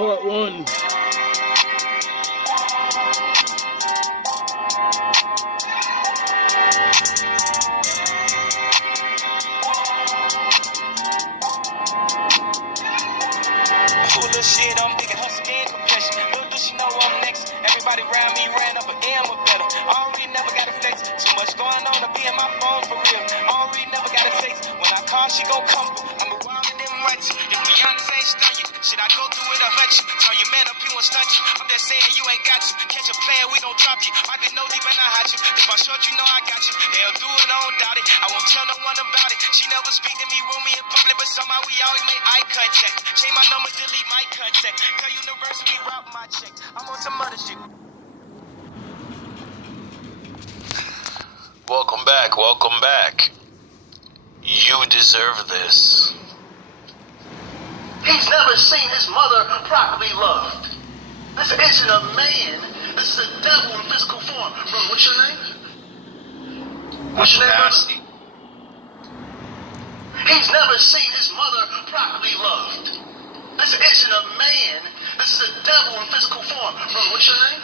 Part 1. Shit, I'm digging her skin compression. Little do she know I'm next. Everybody around me ran up an M or better. Already never got a flex. Too much going on to be in my phone for real. Already never got a face. When I call, she gon' come through. I'm around in them rights. If we honest ain't stun you, should I go through it or hunt you? Tell your man up, he won't stunt you. I'm just saying you ain't got to. Catch a player, we gon' drop you. I didn't know deep and I hot you. If I short you, know I got you. They'll do it, I don't doubt it. I won't tell no one about it. She never speak to me, room me in public, but somehow we always make eye contact. Change my number, delete my contact. Tell University route my check. I'm on some other shit. Welcome back, welcome back. You deserve this. He's never seen his mother properly loved. This isn't a man. This is a devil in physical form. Bro, what's your name? What's your name, brother? He's never seen his mother properly loved. This isn't a man. This is a devil in physical form. Bro, what's your name?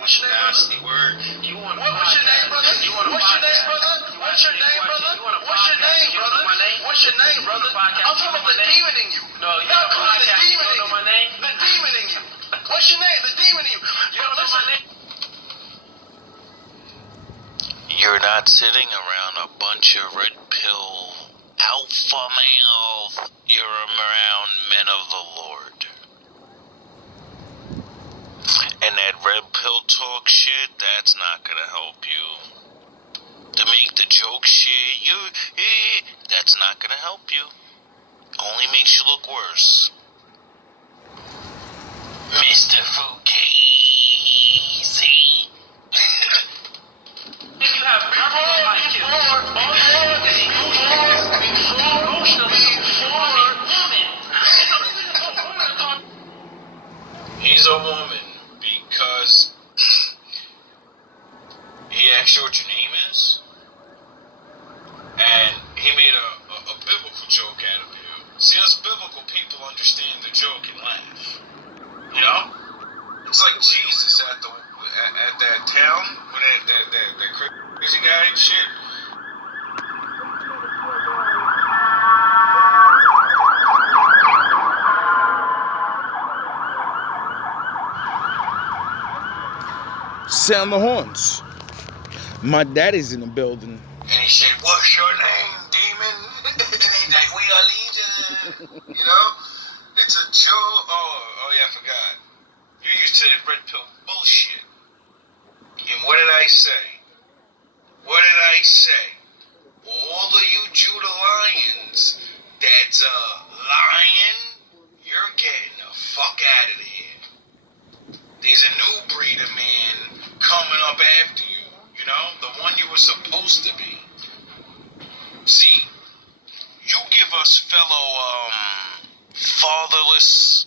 What's your name, Nasty brother? word. What's your name, brother? What's your name, brother? What's your name, brother? What's your name, brother? What's your name, brother? I'm talking about the demon in you. No, you don't know the demon in you. My name? The demon in you. What's your name? The demon in you. You don't know my name? You're not sitting around a bunch of red pill alpha males. You're around men of the Lord. And that red pill talk shit, that's not gonna help you. To make the joke shit, that's not gonna help you. Only makes you look worse. Mr. Fugazi. You have nothing like you. He's a woman because he asked you what your name is, and he made a biblical joke out of you. See, us biblical people understand the joke and laugh. You know? It's like Jesus at that town with that crazy guy and shit. Sound the horns. My daddy's in the building. And he said, "What's your name, demon?" And he's like, "We are legion." You know? It's a joke. Oh yeah, I forgot. You're used to that red pill bullshit. And what did I say? What did I say? All of you Judah lions that's lying, you're getting the fuck out of here. There's a new breed of man coming up after you. You know? The one you were supposed to be. See, you give us fellow, fatherless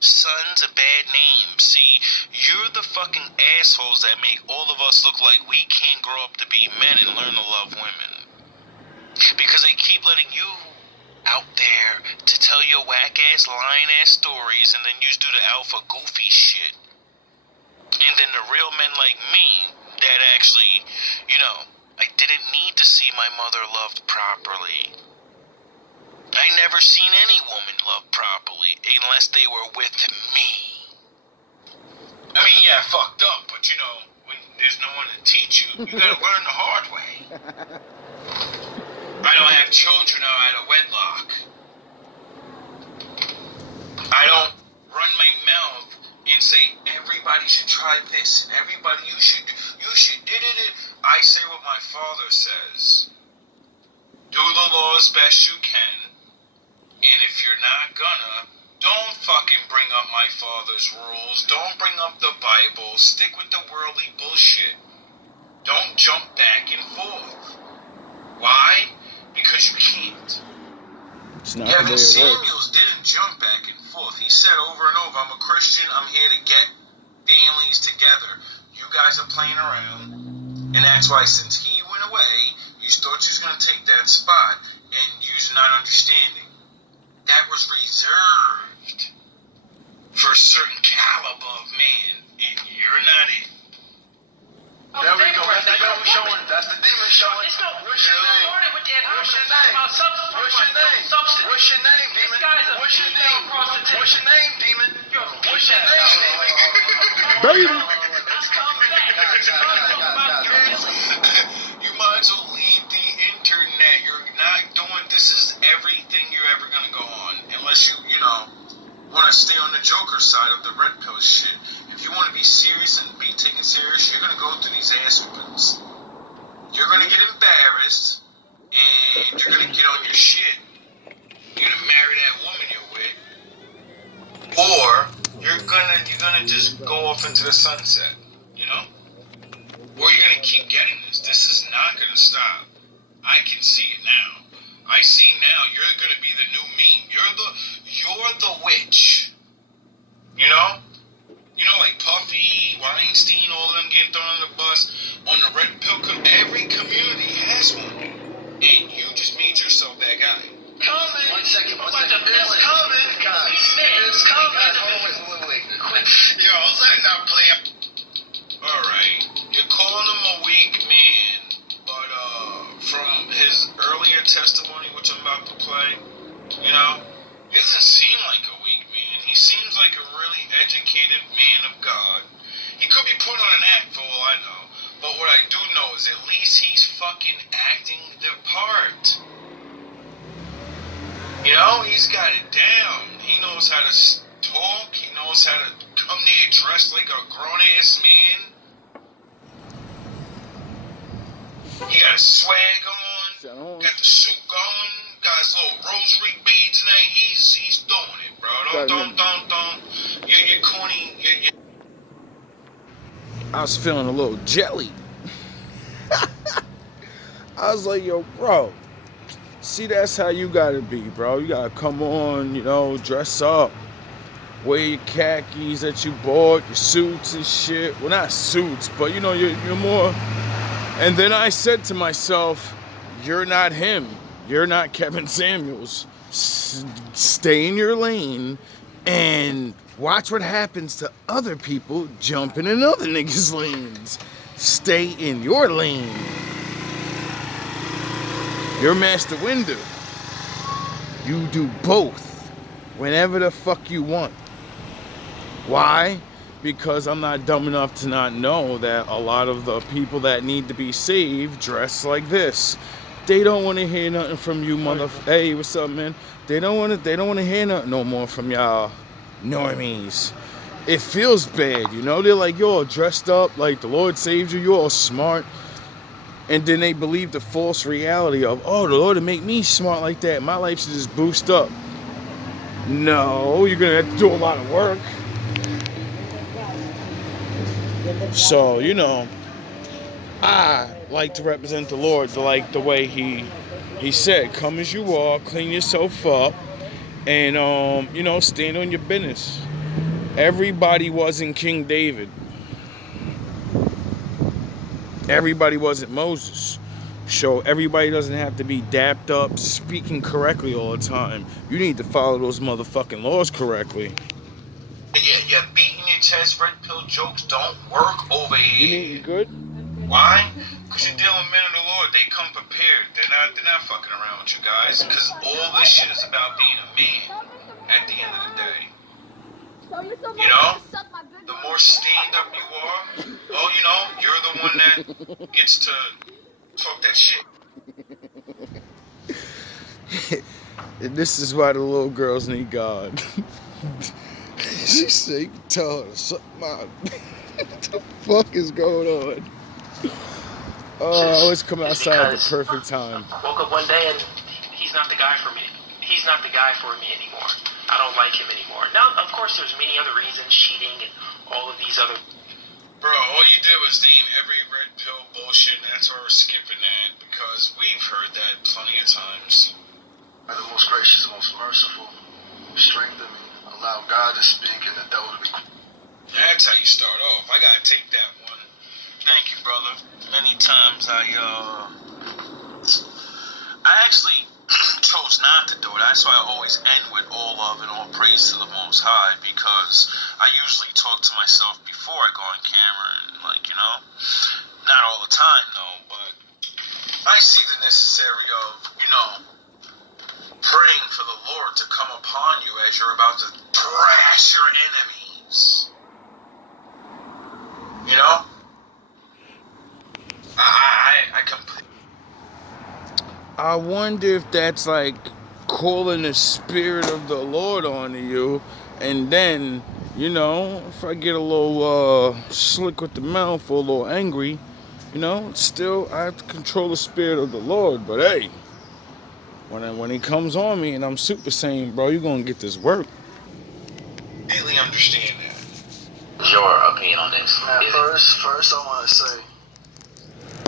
sons a bad name. See, you're the fucking assholes that make all of us look like we can't grow up to be men and learn to love women. Because they keep letting you out there to tell your whack-ass, lying-ass stories, and then you do the alpha goofy shit. And then the real men like me that actually, you know, I didn't need to see my mother loved properly. I never seen any woman loved properly unless they were with me. I mean, yeah, fucked up, but you know, when there's no one to teach you, you gotta learn the hard way. I don't have children out of wedlock. I don't run my mouth and say everybody should try this and everybody you should did. I say what my father says. Do the law as best you can. And if you're not gonna, don't fucking bring up my father's rules. Don't bring up the Bible. Stick with the worldly bullshit. Don't jump back and forth. Why? Because you can't. It's not the way Kevin it Samuels works. didn't jump back and forth. He said over and over, I'm a Christian. I'm here to get families together. You guys are playing around. And that's why since he went away, you thought you was going to take that spot and you're not understanding. That was reserved for a certain caliber of man, and you're not it. There we go. That's the devil showing. That's the demon showing. It's no. What's your name? With that What's your name? What's your name? Substance. What's your name, demon? This guy's a What's your female name? prostitute. What's your name, demon? You're a What's your female. name, demon? Baby. It's coming. You might as well leave the internet. You're not doing. This is everything you're ever gonna go on, unless you want to stay on the Joker side of the red pill shit. If you want to be serious and be taken serious, you're gonna go through these ass whippings. You're gonna get embarrassed, and you're gonna get on your shit. You're gonna marry that woman you're with, or you're gonna just go off into the sunset, or you're gonna keep getting this. This is not gonna stop. I can see it now. I see now. You're gonna be the new meme. You're the witch. Like Puffy, Weinstein, all of them getting thrown on the bus. On the red pill, every community has one, and you just made yourself that guy. Coming. One second. It's coming, guys. It's coming. Wait. Yo, let not play up. Alright, you're calling him a weak man, but from his earlier testimony, which I'm about to play, he doesn't seem like a weak man. He seems like a really educated man of God. He could be put on an act for all I know, but what I do know is at least he's fucking acting the part. He's got it down. He knows how to talk. He knows how to come there dressed like a grown-ass man. He got a swag on. Got the suit going. Got his little rosary beads and that. He's doing it, bro. Don't. You're corny. I was feeling a little jelly. I was like, yo, bro. See, that's how you gotta be, bro. You gotta come on, dress up. Wear your khakis that you bought, your suits and shit. Well, not suits, but you're more. And then I said to myself, you're not him. You're not Kevin Samuels. Stay in your lane and watch what happens to other people jumping in other niggas' lanes. Stay in your lane. You're Master Windu. You do both whenever the fuck you want. Why? Because I'm not dumb enough to not know that a lot of the people that need to be saved dress like this. They don't want to hear nothing from you, Hey, what's up, man? They don't want to hear nothing no more from y'all normies. It feels bad, They're like, you're all dressed up like the Lord saved you. You're all smart. And then they believe the false reality of, the Lord will make me smart like that. My life should just boost up. No, you're going to have to do a lot of work. So, I like to represent the Lord like the way he said, come as you are, clean yourself up, and, stand on your business. Everybody wasn't King David. Everybody wasn't Moses. So everybody doesn't have to be dapped up, speaking correctly all the time. You need to follow those motherfucking laws correctly. Yeah, beating your chest, red pill jokes don't work over here. You good? Why? Because you're dealing with men of the Lord. They come prepared. They're not fucking around with you guys. Because all this shit is about being a man at the end of the day. The more stand up you are, well, you're the one that gets to talk that shit. And this is why the little girls need God. She said, you can tell her to suck my... What the fuck is going on? I always come outside at the perfect time. Woke up one day and he's not the guy for me. He's not the guy for me anymore. I don't like him anymore. Now, of course, there's many other reasons, cheating and all of these other... Bro, all you did was name every red pill bullshit, and that's why we're skipping that, because we've heard that plenty of times. The most gracious and most merciful, strengthen me, allow God to speak and the devil to be... That's how you start off. I gotta take that one. Thank you, brother. Many times I actually told chose not to do it. That's why I always end with all love and all praise to the Most High, because I usually talk to myself before I go on camera, and like, you know, not all the time though, but I see the necessary of, you know, praying for the Lord to come upon you as you're about to thrash your enemies. You know? I completely. I wonder if that's like calling the spirit of the Lord onto you, and then, you know, if I get a little slick with the mouth or a little angry, you know, still I have to control the spirit of the Lord. But hey, when he comes on me and I'm Super Saiyan, bro, you're gonna get this work. Completely understand that. Your opinion on this? First, I want to say,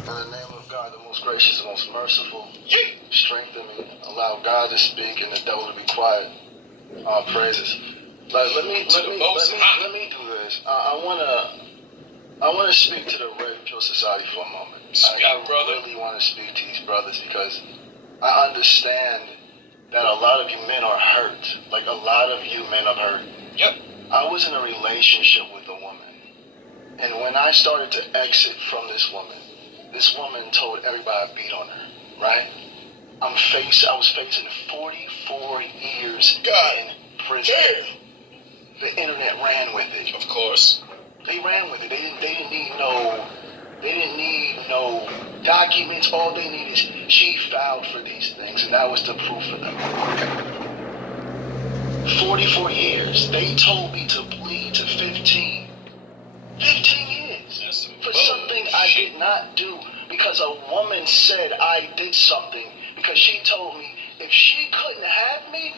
in the name of God, the most gracious and most merciful, strengthen me, allow God to speak and the devil to be quiet. All praises. Like, let me do this. I wanna speak to the Red Pill Society for a moment. I really want to speak to these brothers because I understand that a lot of you men are hurt. Like, a lot of you men are hurt. Yep. I was in a relationship with a woman, and when I started to exit from this woman told everybody I beat on her, right? I was facing 44 years in prison. Damn. The internet ran with it. Of course. They ran with it. They didn't need no documents. All they need is she filed for these things, and that was the proof for them. 44 years. They told me to plead to 15. 15 years for something I did not do, because a woman said I did something, because she told me if she couldn't have me,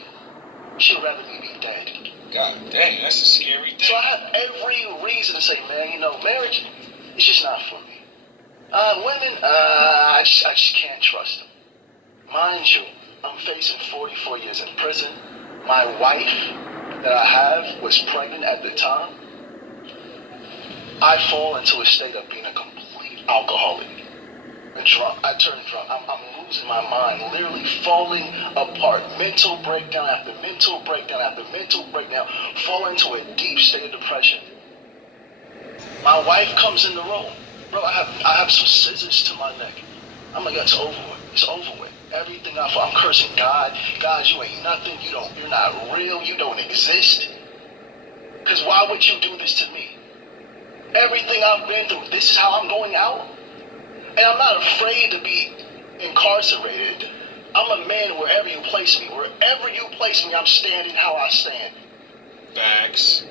she'd rather me be dead. God dang, that's a scary thing. So I have every reason to say, man, you know, marriage, it's just not for me. Women, I just can't trust them. Mind you, I'm facing 44 years in prison. My wife that I have was pregnant at the time. I fall into a state of being a complete alcoholic. And drunk. I turn drunk. I'm losing my mind, literally falling apart. Mental breakdown after mental breakdown after mental breakdown, fall into a deep state of depression. My wife comes in the room. Bro, I have some scissors to my neck. I'm like, it's over with. It's over with. Everything I'm cursing God. God, you ain't nothing. You're not real. You don't exist. Because why would you do this to me? Everything I've been through, this is how I'm going out? And I'm not afraid to be incarcerated. I'm a man wherever you place me. Wherever you place me, I'm standing how I stand. Facts.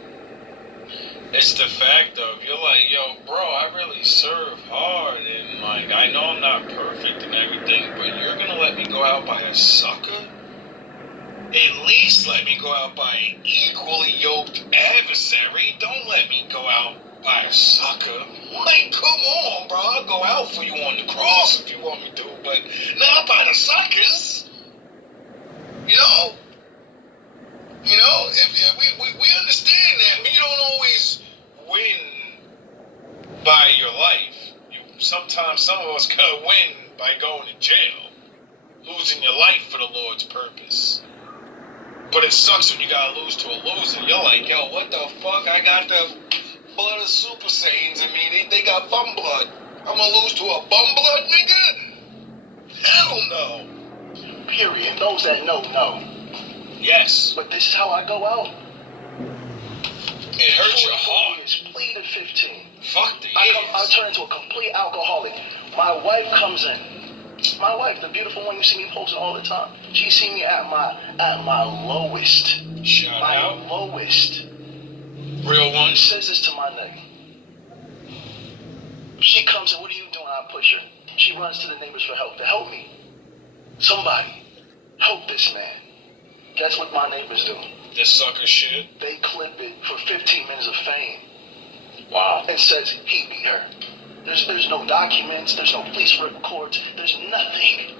It's the fact of, you're like, yo, bro, I really serve hard, and like, I know I'm not perfect and everything, but you're gonna let me go out by a sucker? At least let me go out by an equally yoked adversary. Don't let me go out by a sucker. Like, come on, bro. I'll go out for you on the cross if you want me to, but not by the suckers. You know? You know, we understand that. You don't always win by your life. Sometimes some of us gotta win by going to jail. Losing your life for the Lord's purpose. But it sucks when you gotta lose to a loser. You're like, yo, what the fuck? I got the blood of Super Saiyans in me. They got bum blood. I'm gonna lose to a bum blood nigga? Hell no. Period. Those that know. Yes. But this is how I go out. It hurts your heart. Years, pleaded 15. Fuck the years. I turn into a complete alcoholic. My wife comes in. My wife, the beautiful one you see me posting all the time. She see me at my lowest. Shout out. My lowest. Real one. Scissors to my neck. She comes in, what are you doing? I push her. She runs to the neighbors for help. To help me. Somebody, help this man. Guess what my neighbors do? This sucker shit. They clip it for 15 minutes of fame. Wow. And says he beat her. There's no documents, there's no police records, there's nothing.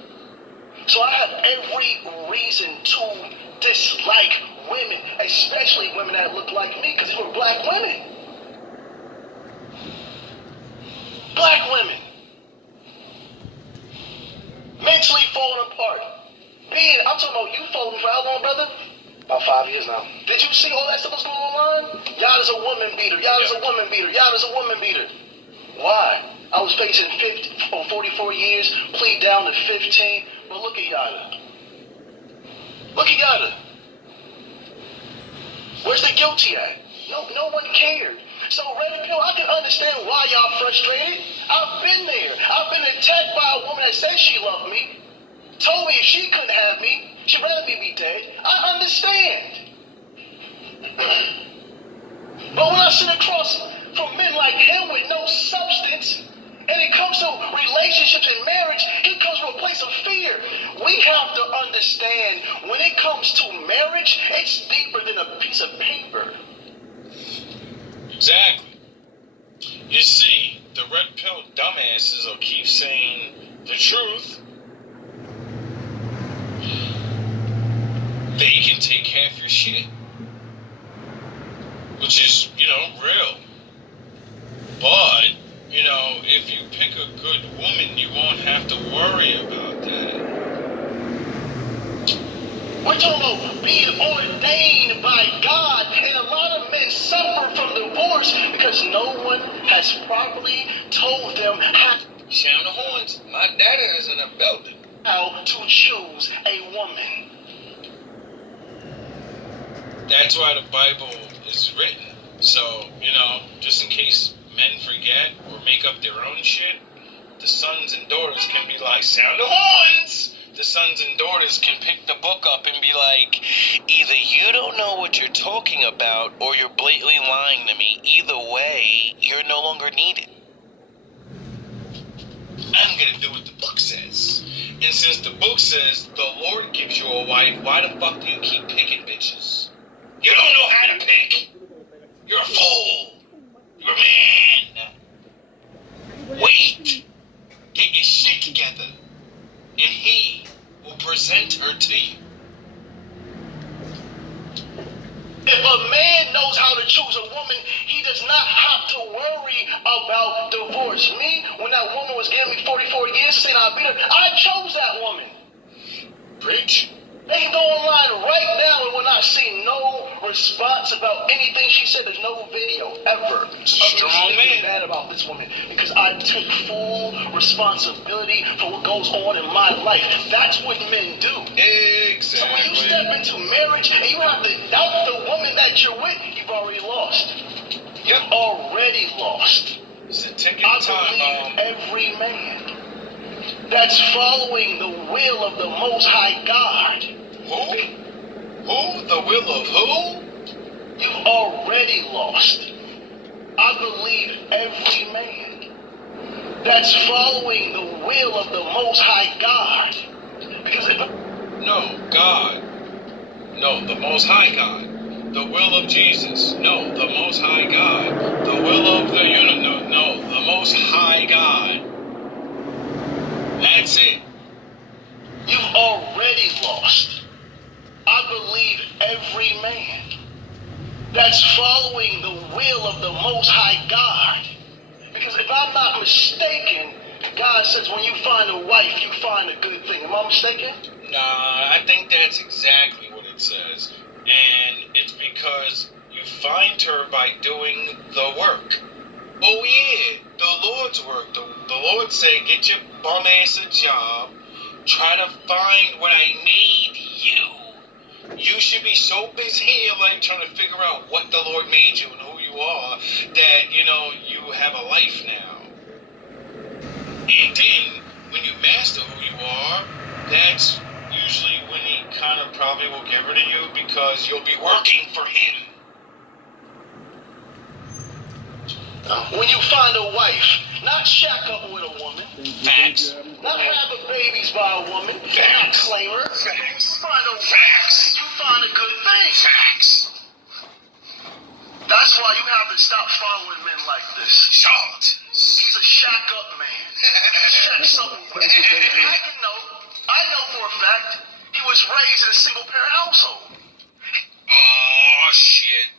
So I have every reason to dislike women, especially women that look like me, because these were black women. Black women. Mentally falling apart. I'm talking about you following for how long, brother? About 5 years now. Did you see all that stuff was going online? Yada's a woman beater. Yada's a woman beater. Yada's a woman beater. Why? I was facing 44 years, plead down to 15. But look at Yada. Look at Yada. Where's the guilty at? No one cared. So Red Pill, I can understand why y'all frustrated. I've been there. I've been attacked by a woman that said she loved me. Told me if she couldn't have me, she'd rather me be dead. I understand. But when I sit across from men like him with no substance, and it comes to relationships and marriage, he comes from a place of fear. We have to understand when it comes to marriage, it's deeper than a piece of paper. Exactly. You see, the red pill dumbasses will keep saying the truth. They can take half your shit. Which is, real. But, if you pick a good woman, you won't have to worry about that. We're talking about being ordained by God, and a lot of men suffer from divorce because no one has properly told them how Sound the horns. My data is in the building. to choose a woman. That's why the Bible is written. So, just in case men forget or make up their own shit, the sons and daughters can be like, sound the horns! The sons and daughters can pick the book up and be like, either you don't know what you're talking about or you're blatantly lying to me. Either way, you're no longer needed. I'm gonna do what the book says. And since the book says the Lord gives you a wife, why the fuck do you keep picking bitches? You don't know how to pick. You're a fool. You're a man. Wait. Get your shit together. And he will present her to you. If a man knows how to choose a woman, he does not have to worry about divorce. Me, when that woman was giving me 44 years to say that I beat her, I chose that woman. Preach. They can go online right now and will not see no response about anything she said. There's no video ever of me Strong speaking man. bad about this woman because I take full responsibility for what goes on in my life. That's what men do. Exactly. So when you step into marriage and you have to doubt the woman that you're with, you've already lost. You've already lost. It's a ticking I time bomb. believe every man that's following the will of the Most High God. Who? Who? The will of who? You've already lost. I believe every man that's following the will of the Most High God. Because No, God. No, the Most High God. The will of Jesus. No, the Most High God. The will of the universe. No, the Most High God. That's it. you've already lost. I believe every man that's following the will of the Most High God. Because if I'm not mistaken, God says when you find a wife, you find a good thing. Am I mistaken? Nah, I think that's exactly what it says. And it's because you find her by doing the work. Oh yeah, the Lord's work. The Lord said, get your bum ass a job. Try to find what I need you. You should be so busy in your life trying to figure out what the Lord made you and who you are that, you have a life now. And then, when you master who you are, that's usually when he kind of probably will give her to you because you'll be working for him. When you find a wife, not shack up with a woman, Facts. not have babies by a woman, not Facts. claim her. Facts. You find a Facts. you find a good thing. Facts. That's why you have to stop following men like this. Charlatans. He's a shack up man. Shack something with. I know for a fact he was raised in a single parent household. Oh, shit.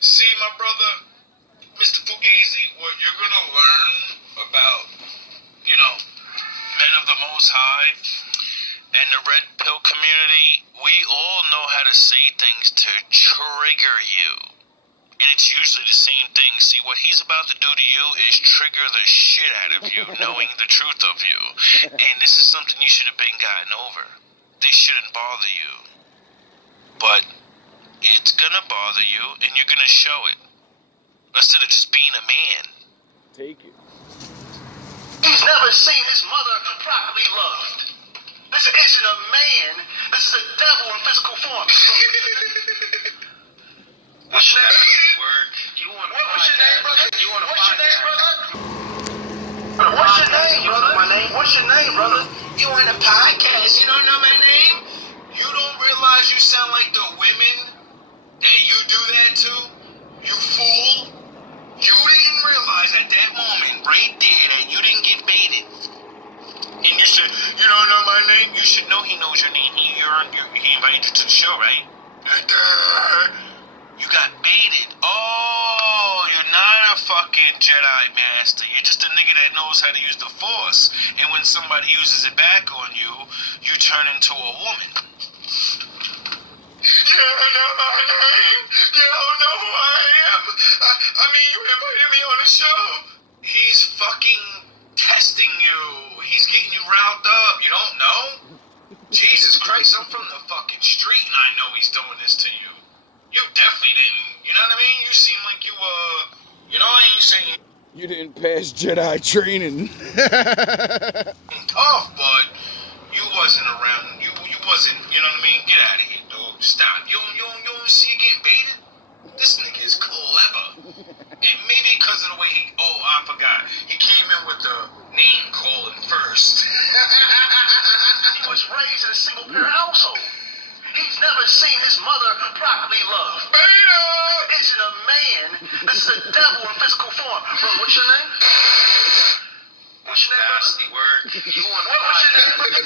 See, my brother, Mr. Fugazi, what you're going to learn about, men of the Most High, and And the red pill community, we all know how to say things to trigger you. And it's usually the same thing. See, what he's about to do to you is trigger the shit out of you, knowing the truth of you. And this is something you should have been gotten over. This shouldn't bother you. But it's gonna bother you, and you're gonna show it. Instead of just being a man. Take it. He's never seen his mother properly loved. This isn't a man. This is a devil in physical form. What's your name? Work. You want to What's your name, brother? You want to What's your name, brother? brother? What's your name, You brother? know my name? What's your name, brother? You on a podcast, you don't know my name? You don't realize you sound like the women that you do that to? You fool. You didn't realize at that moment right there that you didn't get baited. And you said, you don't know my name? You should know he knows your name. He invited you to the show, right? You got baited. Oh, you're not a fucking Jedi Master. You're just a nigga that knows how to use the Force. And when somebody uses it back on you, you turn into a woman. You don't know my name. You don't know who I am. I mean, you invited me on the show. He's fucking testing you. He's getting you riled up. You don't know? Jesus Christ, I'm from the fucking street and I know he's doing this to you. You definitely didn't, you know what I mean? You seem like you, you know, I ain't saying You didn't pass Jedi training. tough, but you wasn't around, you wasn't, you know what I mean? Get out of here, dog. Stop. You don't see you getting baited? This nigga is clever. And maybe because of the way I forgot. He came in with the name calling first. He was raised in a single parent household. He's never seen his mother properly loved. Beta! This isn't a man. This is a devil in physical form. Bro, what's your name? What's your name, brother? Nasty work. You want to What's your name, brother?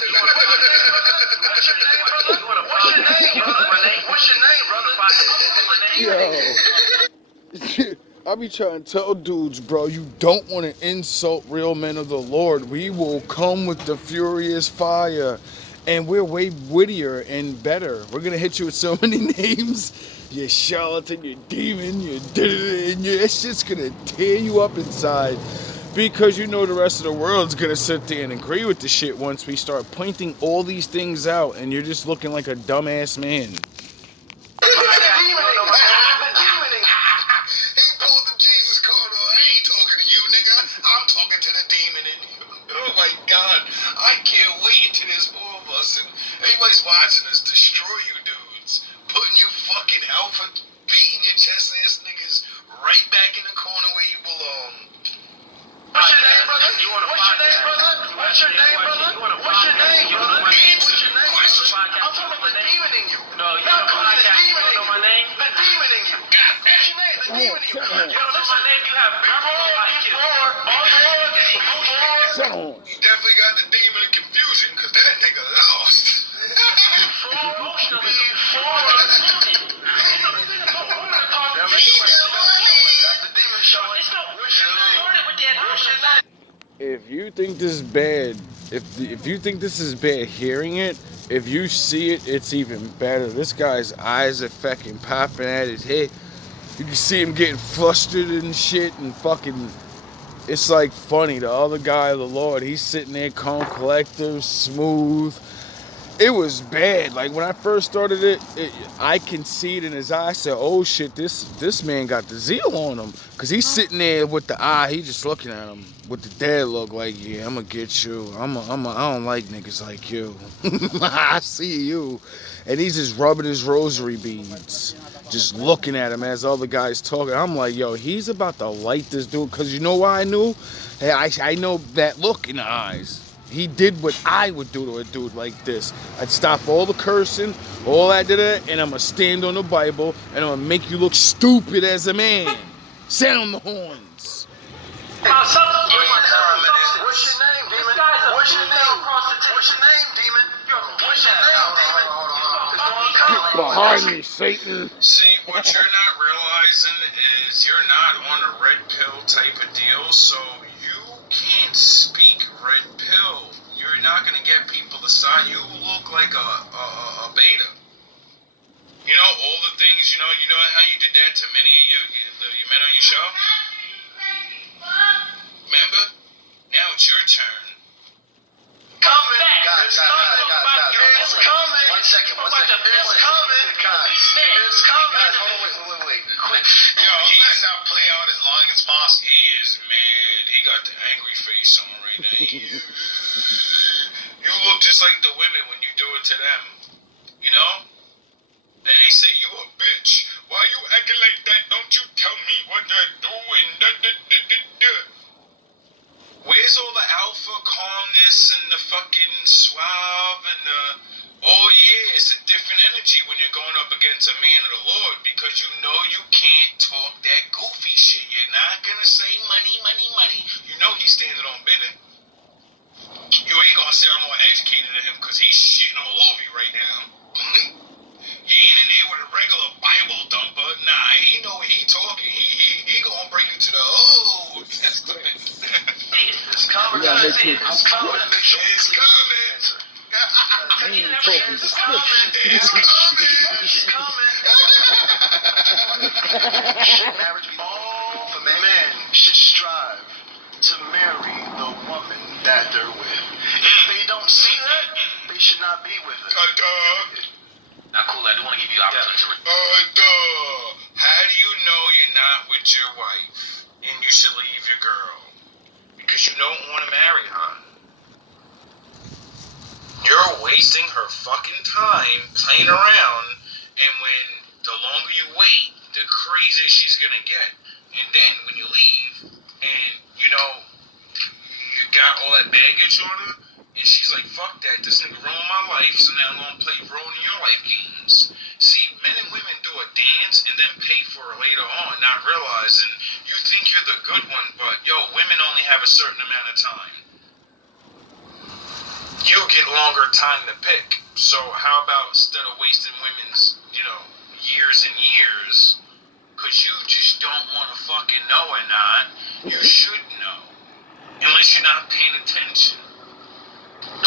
What's your name, brother? What's your name, brother? What's your name, brother? What's your name, brother? Yo. I be trying to tell dudes, bro, you don't want to insult real men of the Lord. We will come with the furious fire. And we're way wittier and better. We're going to hit you with so many names. You charlatan, you demon, you and it's just going to tear you up inside. Because you know the rest of the world's going to sit there and agree with the shit once we start pointing all these things out. And you're just looking like a dumbass man. He pulled the Jesus card on. I ain't talking to you, nigga. I'm talking to the demon in you. Oh my God. I can't wait until there's more of us and everybody's watching us destroy you dudes. Putting you fucking alpha, beating your chest ass niggas right back in the corner where you belong. What's your name, brother? What's your name, brother? What's your name, brother? What's your name, brother? Answer the question. I'm talking about the demon in you. No, you Not know calling the demon in you you. know my name? The demon in you. What's your name? The demon in you. You don't know my name? You have You definitely got the demon in confusion because that nigga lost. If you think this is bad, if you think this is bad hearing it, if you see it, it's even better. This guy's eyes are fucking popping at his head. You can see him getting flustered and shit and fucking... It's like funny. The other guy, the Lord, he's sitting there calm, collective, smooth. It was bad. Like when I first started it, I can see it in his eye. I said, "Oh shit, this man got the zeal on him." Cause he's sitting there with the eye. He just looking at him with the dead look, like, "Yeah, I'm gonna get you. I don't like niggas like you. I see you." And he's just rubbing his rosary beads, just looking at him as other guys talking. I'm like, yo, he's about to light this dude. Cause you know why I knew? Hey, I know that look in the eyes. He did what I would do to a dude like this. I'd stop all the cursing, all that, and I'm going to stand on the Bible, and I'm going to make you look stupid as a man. Sound the horns. What's your name, demon? What's your name? What's your name, demon? What's your name, demon? Get behind me, Satan. See, what you're not realizing is you're not on a red pill type of deal, so you can't speak red pill. You're you're not gonna get people to sign. You look like a beta. You know all the things. You know how you did that to many of your men on your show. Remember? Now it's your turn. Coming. Guys. It's coming. One second. It's coming. It's coming. Wait. Yo, I'm letting that play out as long as possible. He is mad. He got the angry face on right now. You look just like the women when you do it to them. You know? And they say, you a bitch. Why you acting like that? Don't you tell me what you're doing. Where's all the alpha calmness and the fucking suave and the... Oh yeah, it's a different energy when you're going up against a man of the Lord because you know you can't talk that goofy shit. You're not gonna say money. You know he's standing on business. You ain't gonna say I'm more educated than him because he's shitting all over you right now. You ain't in there with a regular Bible thumper. Nah, he know what he talking. He gonna bring you to the Old Testament. It's coming. It's coming. It's coming. It's coming. Marriage, all the men should strive to marry the woman that they're with. If they don't see that, they should not be with her. Now, cool, I do want to give you the opportunity to... How do you know you're not with your wife and you should leave your girl? Because you don't want to marry her. You're wasting her fucking time playing around, and when the longer you wait, the crazier she's gonna get. And then when you leave, and you got all that baggage on her, and she's like, fuck that, this nigga ruined my life, so now I'm gonna play ruining your life games. See, men and women do a dance and then pay for it later on, not realizing you think you're the good one, but yo, women only have a certain amount of time. You get longer time to pick. So how about instead of wasting women's, years and years, because you just don't want to fucking know or not, you should know. Unless you're not paying attention.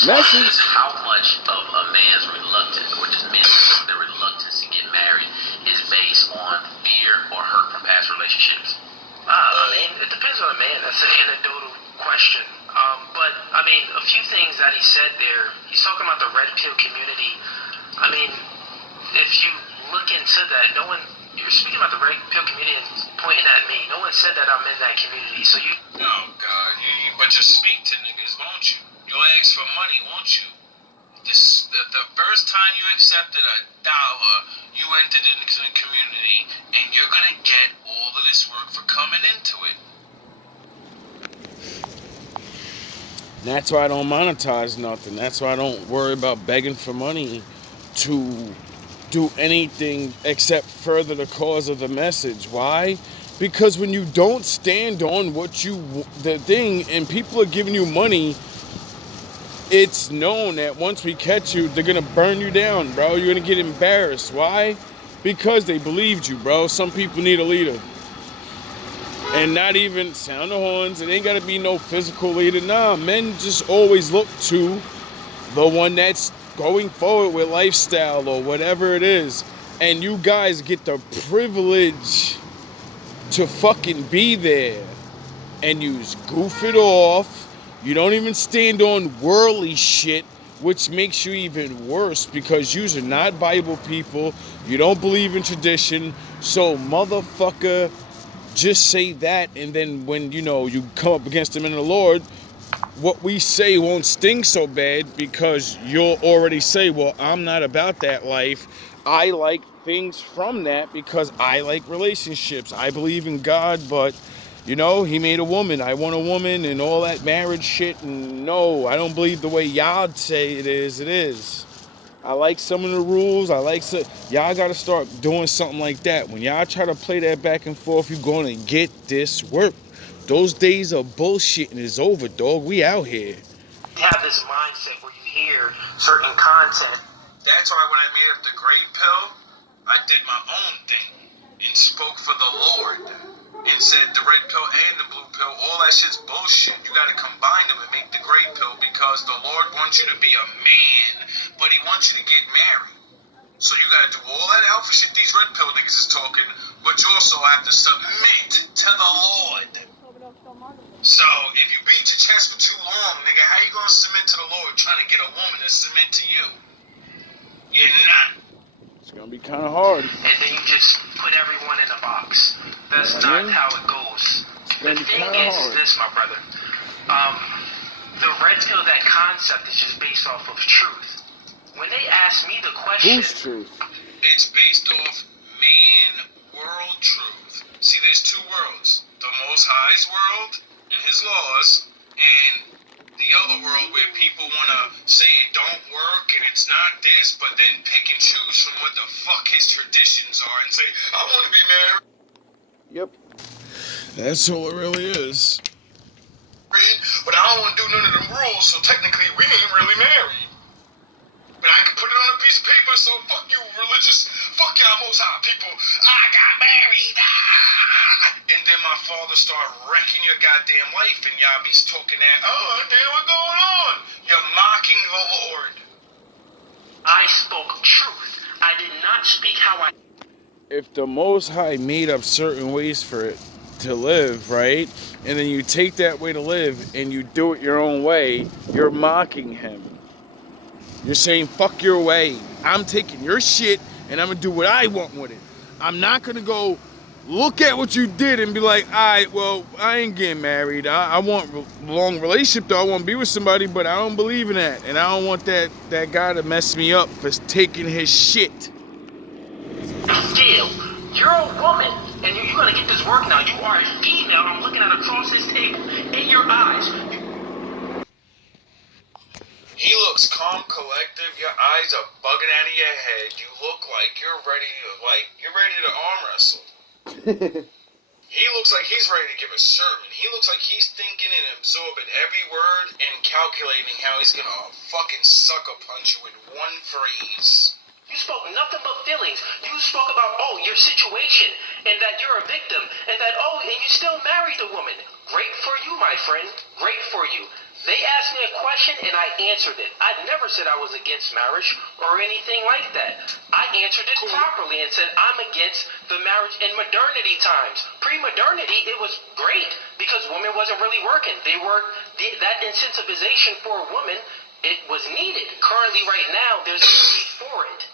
Message. How much of a man's reluctance, or just men's their reluctance to get married, is based on fear or hurt from past relationships? I mean, it depends on the man. That's an anecdotal question. But, I mean, a few things that he said there. He's talking about the red pill community. I mean, if you look into that, you're speaking about the red pill community and pointing at me. No one said that I'm in that community. So you... Oh, God. But you speak to niggas, won't you? You'll ask for money, won't you? The first time you accepted $1, you entered into the community, and you're going to get all of this work for coming into it. That's why I don't monetize nothing. That's why I don't worry about begging for money to do anything except further the cause of the message. Why? Because when you don't stand on the thing, and people are giving you money, it's known that once we catch you, they're gonna burn you down, bro. You're gonna get embarrassed. Why? Because they believed you, bro. Some people need a leader. And not even sound the horns. It ain't got to be no physical leader. Nah, men just always look to the one that's going forward with lifestyle or whatever it is. And you guys get the privilege to fucking be there. And you just goof it off. You don't even stand on worldly shit, which makes you even worse because you're not Bible people. You don't believe in tradition. So, motherfucker... just say that, and then when you come up against him in the Lord, what we say won't sting so bad because you'll already say, well, I'm not about that life. I like things from that because I like relationships. I believe in God, but he made a woman. I want a woman and all that marriage shit. And no, I don't believe the way y'all say it is. It is. I like some of the rules. Y'all got to start doing something like that. When y'all try to play that back and forth, you're going to get this work. Those days of bullshitting is over, dog. We out here. You have this mindset where you hear certain content. That's why when I made up the great pill, I did my own thing and spoke for the Lord. and said the red pill and the blue pill, all that shit's bullshit. You gotta combine them and make the great pill because the Lord wants you to be a man, but he wants you to get married. So you gotta do all that alpha shit these red pill niggas is talking, but you also have to submit to the Lord. So if you beat your chest for too long, nigga, how you gonna submit to the Lord trying to get a woman to submit to you? You're not. It's gonna be kind of hard. And then you just put everyone in a box. That's not how it goes. The thing is this, my brother. The red pill, that concept is just based off of truth. When they ask me the question... Whose truth? It's based off man-world truth. See, there's two worlds. The Most High's world and his laws, and the other world where people want to say it don't work and it's not this, but then pick and choose from what the fuck his traditions are and say, I want to be married. Yep. That's all it really is. But I don't want to do none of them rules, so technically we ain't really married. But I can put it on a piece of paper, so fuck you religious, fuck y'all Most High people, I got married, And then my father started wrecking your goddamn life, and y'all be talking that, oh, damn, what's going on? You're mocking the Lord. I spoke truth. I did not speak how I... If the Most High made up certain ways for it to live, right? And then you take that way to live and you do it your own way, you're mocking him. You're saying, fuck your way. I'm taking your shit and I'm gonna do what I want with it. I'm not gonna go look at what you did and be like, alright, well, I ain't getting married. I want a long relationship though. I want to be with somebody, but I don't believe in that. And I don't want that guy to mess me up for taking his shit. Still, you're a woman, and you're gonna get this work now. You are a female. I'm looking at across this table in your eyes. He looks calm, collective. Your eyes are bugging out of your head. You look like you're ready to arm wrestle. He looks like he's ready to give a sermon. He looks like he's thinking and absorbing every word and calculating how he's gonna fucking sucker punch you in one phrase. You spoke nothing but feelings. You spoke about, your situation, and that you're a victim, and that, and you still married the woman. Great for you, my friend. Great for you. They asked me a question, and I answered it. I never said I was against marriage or anything like that. I answered it properly and said I'm against the marriage in modernity times. Pre-modernity, it was great because women wasn't really working. That incentivization for a woman, it was needed. Currently, right now, there's no need for it.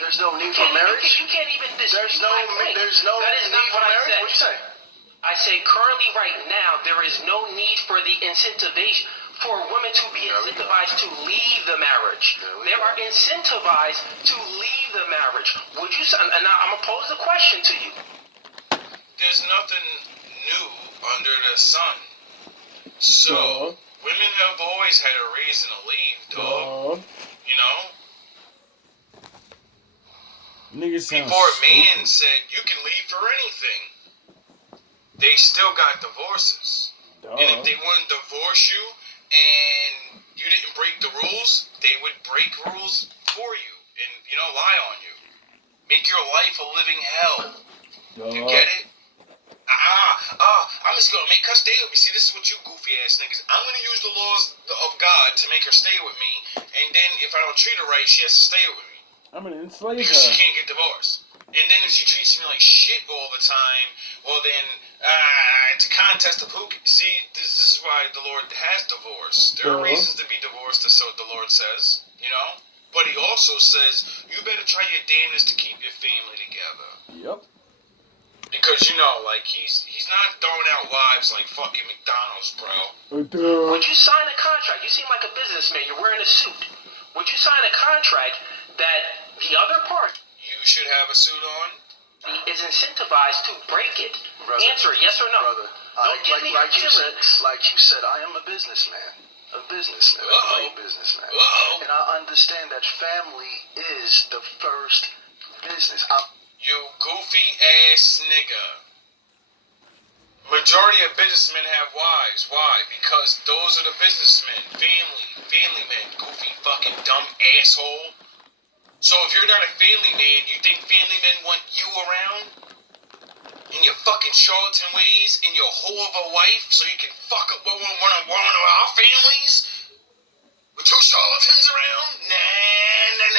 There's no need for marriage? You can't even There's no need for marriage? What'd you say? I say currently right now, there is no need for the incentivization for women to be incentivized to leave the marriage. They are incentivized to leave the marriage. Would you say, and now I'm going to pose a question to you. There's nothing new under the sun. So, women have always had a reason to leave, dog. You know? Before a man said you can leave for anything, they still got divorces. And if they wouldn't divorce you and you didn't break the rules, they would break rules for you and, lie on you. Make your life a living hell. You get it? I'm just gonna make her stay with me. See, this is what you goofy ass niggas. I'm gonna use the laws of God to make her stay with me, and then if I don't treat her right, she has to stay with me. I'm gonna enslave her. Because she can't get divorced. And then if she treats me like shit all the time, well then, it's a contest of who can... See, this is why the Lord has divorce. There are reasons to be divorced, so the Lord says, But he also says, you better try your damnedest to keep your family together. Yep. Because, he's not throwing out wives like fucking McDonald's, bro. Would you sign a contract? You seem like a businessman. You're wearing a suit. Would you sign a contract that the other part... You should have a suit on? ...is incentivized to break it? Brother, answer yes or no. Brother, like you said, I am a businessman. A businessman. A businessman. And I understand that family is the first business. You goofy ass nigga. Majority of businessmen have wives. Why? Because those are the businessmen. Family men. Goofy fucking dumb asshole. So if you're not a family man, you think family men want you around? in your fucking charlatan ways, in your whore of a wife, so you can fuck up one of our families? With two charlatans around? Nah.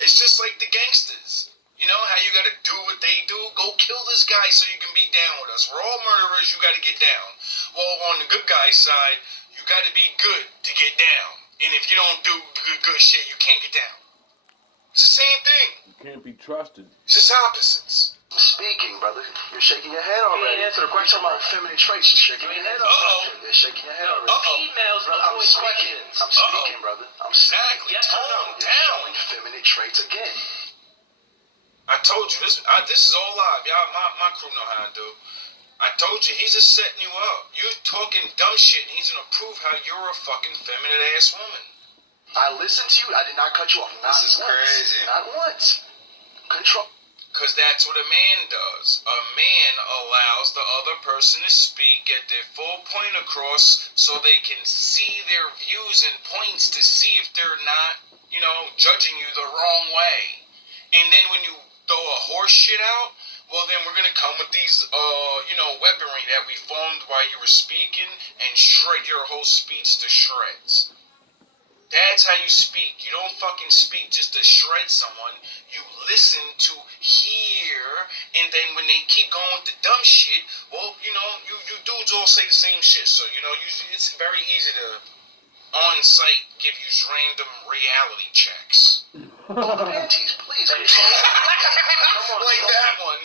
It's just like the gangsters. You know how you gotta do what they do? Go kill this guy so you can be down with us. We're all murderers, you gotta get down. Well, on the good guy's side, you gotta be good to get down. And if you don't do good shit, you can't get down. It's the same thing. You can't be trusted. It's just opposites. Speaking, brother. You're shaking your head already. You ain't answer the question. You're talking about feminine traits. You're shaking your head already. You're shaking your head already. Females Brother, I'm avoid speaking. questions. I'm speaking, brother. I'm speaking. Exactly. Yes or no? Tone You're down. showing feminine traits again. I told you, this is all live. Y'all, my crew know how to do. I told you, he's just setting you up. You're talking dumb shit, and he's gonna prove how you're a fucking feminine ass woman. I listened to you. I did not cut you off. Not This is once. crazy. Not once. Control. Because that's what a man does. A man allows the other person to speak, get their full point across, so they can see their views and points to see if they're not, judging you the wrong way. And then when you throw a horse shit out, well then we're gonna come with these, weaponry that we formed while you were speaking and shred your whole speech to shreds. That's how you speak. You don't fucking speak just to shred someone. You listen to hear, and then when they keep going with the dumb shit, well, you dudes all say the same shit. So, it's very easy to, on-site, give you random reality checks. Oh, the panties, please. Like that one.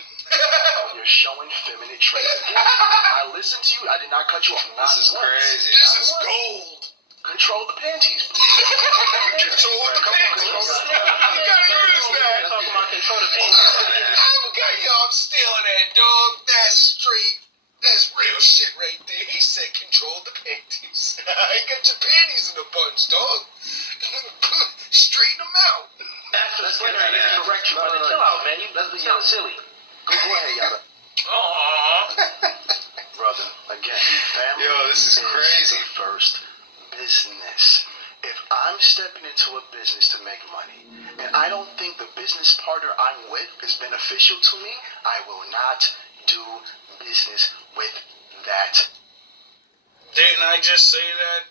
You're showing feminine traits again. I listened to you. I did not cut you off. Not This is once. crazy. Not This is once. gold. Control the panties. Control the panties. You gotta use that. Talking about control the I forgot, I'm stealing that, dog. That's straight. That's real shit right there. He said control the panties. I got your panties in a bunch, dog. Straighten them out. Let's correct you, brother. Chill out, man. You sound silly. Go ahead, Yada. Aww. Brother, again, family Yo, this is crazy. the first business. If I'm stepping into a business to make money, and I don't think the business partner I'm with is beneficial to me, I will not do business with that. Didn't I just say that?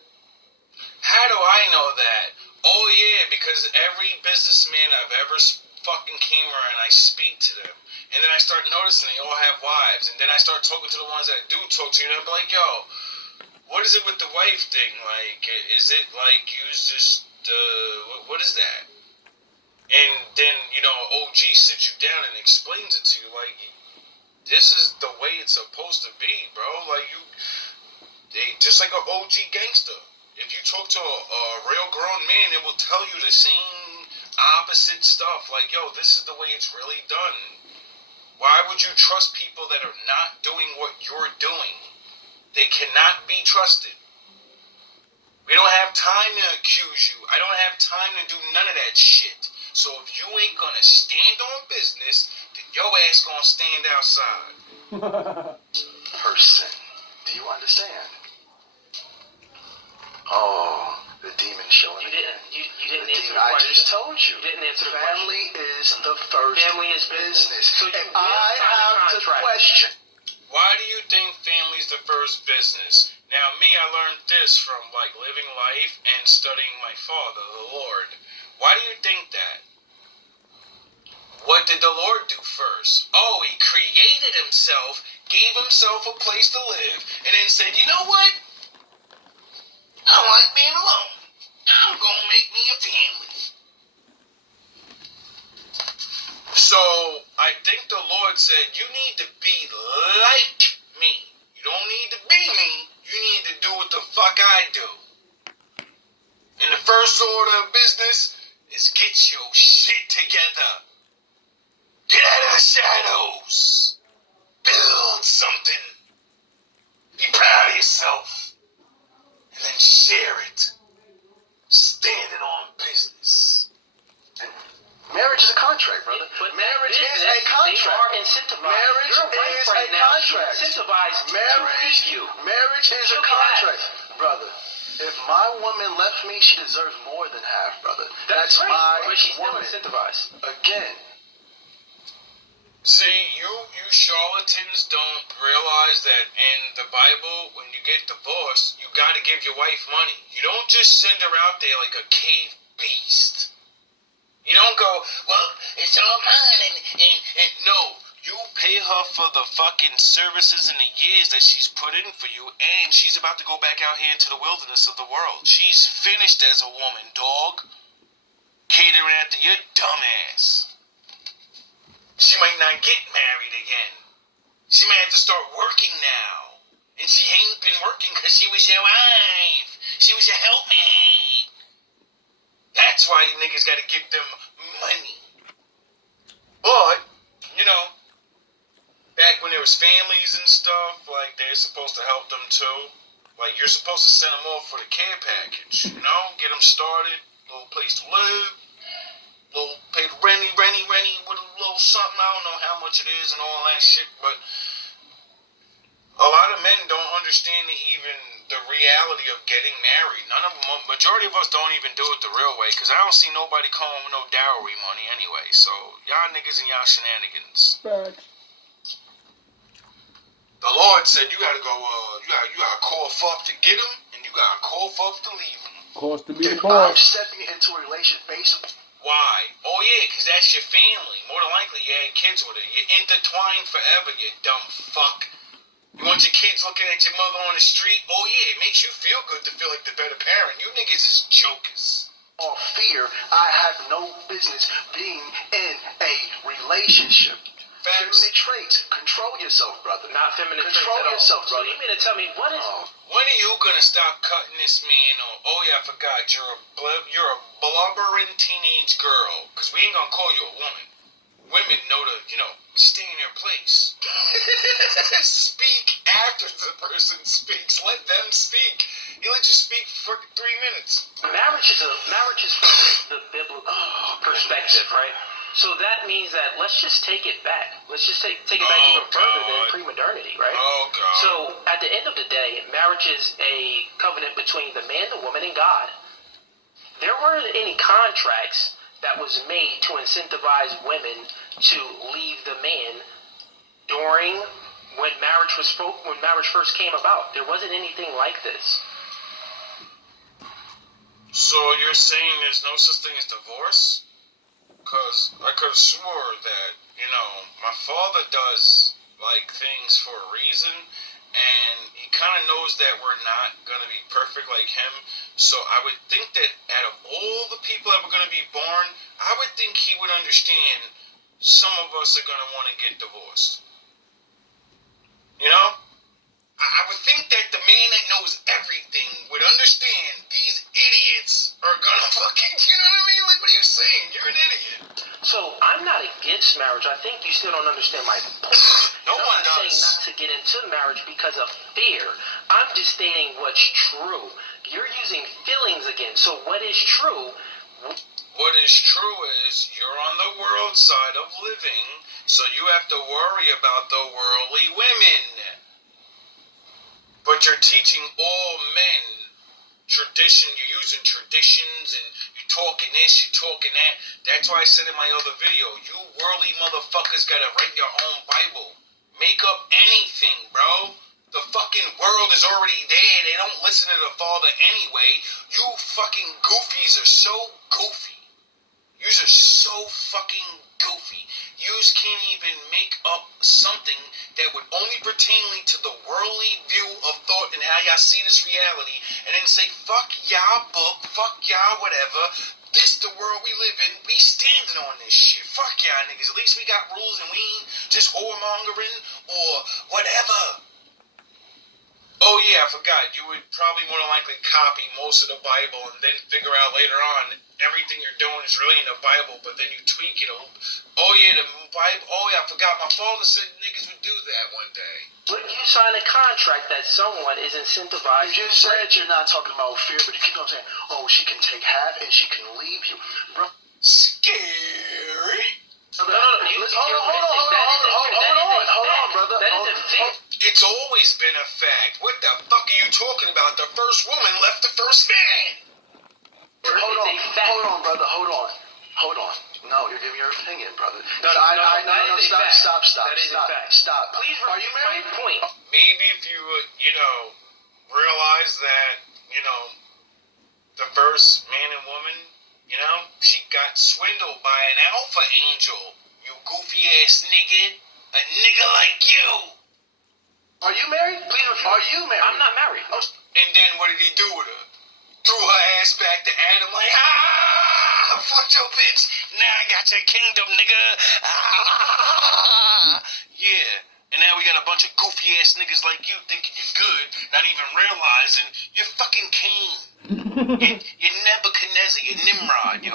How do I know that? Oh yeah, because every businessman I've ever fucking came around, I speak to them. And then I start noticing they all have wives. And then I start talking to the ones that do talk to you. And I'm like, yo, what is it with the wife thing? Like, is it like you just, what is that? And then, OG sits you down and explains it to you. Like, this is the way it's supposed to be, bro. Like, they just like an OG gangster. If you talk to a real grown man, it will tell you the same opposite stuff. Like, yo, this is the way it's really done. Why would you trust people that are not doing what you're doing? They cannot be trusted. We don't have time to accuse you. I don't have time to do none of that shit. So if you ain't gonna stand on business, then your ass gonna stand outside. Person. Do you understand? Oh, the demon showing You again. didn't The answer demon, the I question. just told you. You didn't answer the Family is the first Family is business. So you if will I sign a have to contract. question. Why do you think family's the first business? Now, me, I learned this from, living life and studying my father, the Lord. Why do you think that? What did the Lord do first? Oh, he created himself, gave himself a place to live, and then said, you know what? I like being alone. I'm gonna make me a family. So, I think the Lord said, you need to be like me. You don't need to be me. You need to do what the fuck I do. And the first order of business is get your shit together. Get out of the shadows. Build something. Be proud of yourself. And then share it. Standing on business. Marriage is a contract, brother. But marriage is business, a contract. They are incentivized. Marriage Your wife is right a now, contract. she's incentivized to Marriage, leave you. marriage is a She'll get contract, half. brother. If my woman left me, she deserves more than half, brother. That's right. my But she's still woman. incentivized. Again, See, you charlatans don't realize that in the Bible, when you get divorced, you gotta give your wife money. You don't just send her out there like a cave beast. You don't go, well, it's all mine, and no. You pay her for the fucking services and the years that she's put in for you, and she's about to go back out here into the wilderness of the world. She's finished as a woman, dog. Catering after your dumbass. She might not get married again. She might have to start working now. And she ain't been working because she was your wife. She was your helpmate. That's why you niggas gotta give them money. But, you know, back when there was families and stuff, like, they're supposed to help them too. Like, you're supposed to send them off for the care package, you know? Get them started, little place to live. Little pay the renty with a little something. I don't know how much it is and all that shit, but a lot of men don't understand the reality of getting married. Majority of us don't even do it the real way, because I don't see nobody calling with no dowry money anyway. So y'all niggas and y'all shenanigans. Facts. The Lord said you gotta go. You gotta call up to get him, and you gotta call up to leave him. Cost to be the If I'm boss. stepping into a relationship based on Why? Oh yeah, because that's your family. More than likely you had kids with it. You're intertwined forever, you dumb fuck. You want your kids looking at your mother on the street? Oh yeah, it makes you feel good to feel like the better parent. You niggas is jokers. or fear, I have no business being in a relationship. Facts. Feminine traits. Control yourself, brother. Not feminine traits Control at all. yourself, So brother. you mean to tell me what is? When are you gonna stop cutting this man off? Oh yeah, I forgot. You're a blubbering teenage girl. Cause we ain't gonna call you a woman. Women know to, stay in their place. Speak after the person speaks. Let them speak. You let you speak for 3 minutes. Marriage is from the biblical perspective, right? So that means that let's just take it back. Let's just take it back even further than pre-modernity, right? Oh God. So at the end of the day, marriage is a covenant between the man, the woman, and God. There weren't any contracts that was made to incentivize women to leave the man during when marriage first came about. There wasn't anything like this. So you're saying there's no such thing as divorce? Because I could have swore that, my father does, things for a reason, and he kind of knows that we're not going to be perfect like him. So I would think that out of all the people that were going to be born, I would think he would understand some of us are going to want to get divorced. I would think that the man that knows everything would understand these idiots are gonna fucking, you know what I mean? Like, what are you saying? You're an idiot. So I'm not against marriage. I think you still don't understand my point. No one I'm not saying does. not to get into marriage because of fear. I'm just stating what's true. You're using feelings again. So what is true? What is true is you're on the world side of living, so you have to worry about the worldly women. But you're teaching all men tradition. You're using traditions and you're talking this, you're talking that. That's why I said in my other video, you worldly motherfuckers gotta write your own Bible. Make up anything, bro. The fucking world is already there. They don't listen to the Father anyway. You fucking goofies are so goofy. Yous are so fucking goofy. Yous can't even make up something that would only pertain to the worldly view of thought and how y'all see this reality, and then say, fuck y'all book, fuck y'all whatever, this the world we live in, we standing on this shit. Fuck y'all niggas, at least we got rules and we ain't just whoremongering or whatever. Oh yeah, I forgot. You would probably more than likely copy most of the Bible and then figure out later on everything you're doing is really in the Bible, but then you tweak it. Oh yeah, the Bible. Oh yeah, I forgot. My father said niggas would do that one day. But you sign a contract that someone is incentivized. You just said you're not talking about fear, but you keep on saying, oh, she can take half and she can leave you. Bro. Scary. No. Hold on, brother. That isn't fair. It's always been a fact. What the fuck are you talking about? The first woman left the first man. Hold on, brother. Hold on. No, You're giving your opinion, brother. No, Stop. That is a fact. Stop. Please Are you married? my point. Maybe if you, realize that, the first man and woman, she got swindled by an alpha angel. You goofy ass nigga. A nigga like you. Are you married? Please refuse. Are you married? I'm not married. Oh, And then what did he do with her? Threw her ass back to Adam like, fuck your bitch. Now I got your kingdom, nigga. Yeah. And now we got a bunch of goofy ass niggas like you thinking you're good, not even realizing you're fucking Cain. You're Nebuchadnezzar, you're Nimrod, you're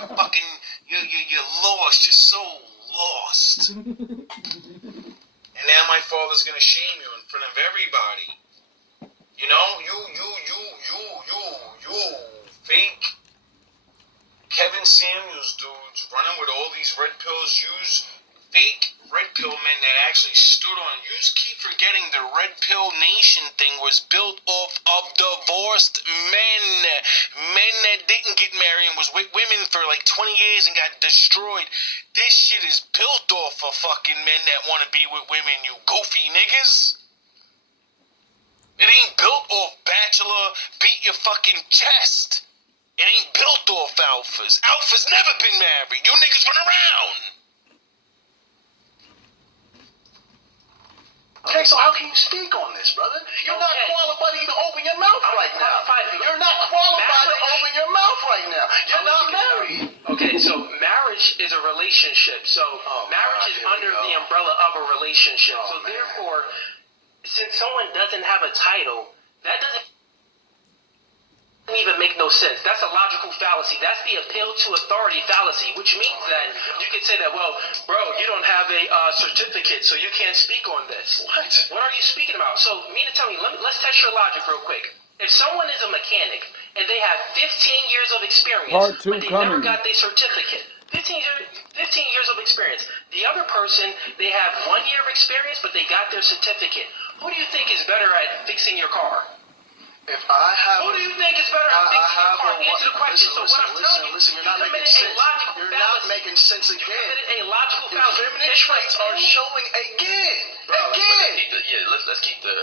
lost, you're so lost. And now my father's gonna shame you in front of everybody. You fake Kevin Samuels dudes running with all these red pills. Use fake red pill men that actually stood on. You just keep forgetting the red pill nation thing was built off of divorced men. Men that didn't get married and was with women for like 20 years and got destroyed. This shit is built off of fucking men that want to be with women, you goofy niggas. It ain't built off bachelor, beat your fucking chest. It ain't built off alphas. Alphas never been married. You niggas run around. Okay, so how can you speak on this, brother? You're not qualified to even open your mouth right now. You're not qualified to open your mouth right now. You're not married. Okay, so marriage is a relationship. So marriage is under the umbrella of a relationship. So therefore, since someone doesn't have a title, that doesn't even make no sense. That's a logical fallacy. That's the appeal to authority fallacy, which means that you could say that, well, bro, you don't have a certificate, so you can't speak on this. What are you speaking about? So, tell me, let's test your logic real quick. If someone is a mechanic and they have 15 years of experience, but they never got their certificate, 15 years of experience. The other person, they have 1 year of experience, but they got their certificate. Who do you think is better at fixing your car? If I have, who do you think is better at fixing your car? Answer the question. So what I'm telling you, you're not making sense. You're not making sense again. You committed a logical Your fallacy. feminine traits are showing again. Bro, let's keep the